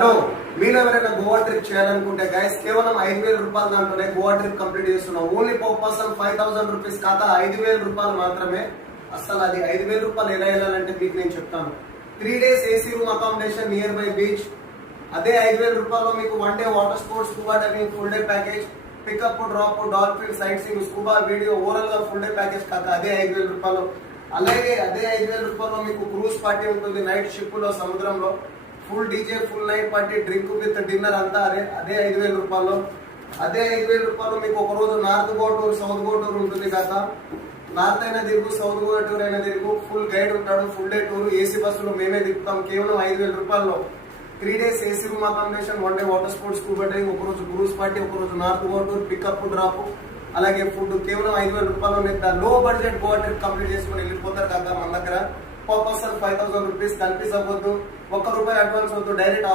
Hello, మీరు ఎవరైనా Goa trip చేయాలనుకుంటే గైస్ కేవలం 5,000 రూపాయల దాంట్లోనే గోవా ట్రిప్ కంప్లీట్ చేస్తున్నాం. ఓన్లీ పర్ పర్సన్ 5,000 రూపీస్ కాక 5,000 రూపాయలు మాత్రమే. అసలు అది 5,000 రూపాయలు ఎలా వెళ్ళాలంటే మీకు నేను చెప్తాను. 3 days AC room accommodation nearby beach. అదే 5,000 రూపాయల్లో మీకు 1 day water sports, scuba diving full day package, pickup drop, dolphin sight seeing, scuba video overall గా ఫుల్ డే ప్యాకేజ్ కాక అదే 5,000 రూపాయలు. అలాగే అదే 5,000 రూపాయల్లో మీకు క్రూజ్ పార్టీ ఉంటుంది, నైట్ షిప్ లో సముద్రంలో full DJ, full night party, drink with dinner అంతా అదే 5,000 రూపాయలు. అదే 5,000 రూపాయలు మీకు ఒక రోజు North Goa tour, south go tour ఉంటుంది కదా. నార్త్ అయినా తిరుగు, సౌత్ గో టూర్ అయినా తిరుగు, ఫుల్ గైడ్ ఉంటాడు, ఫుల్ డే టూర్, ఏసీ బస్సులో మేమే తిప్పుతాం కేవలం 5,000 రూపాయల్లో. 3 days AC room accommodation, 1 day water sports, scuba diving, ఒక రోజు క్రూజ్ పార్టీ, ఒక రోజు North Goa tour, pickup drop, అలాగే ఫుడ్ కేవలం 5,000 రూపాయలు. లో బడ్జెట్ గోవా ట్రిప్ కంప్లీట్ చేసుకుని వెళ్ళిపోతారు కాక మన దగ్గర. Per person 5,000 rupees. కన్ఫ్యూజ్ అవ్వద్దు, ₹1 అడ్వాన్స్ వద్దు, డైరెక్ట్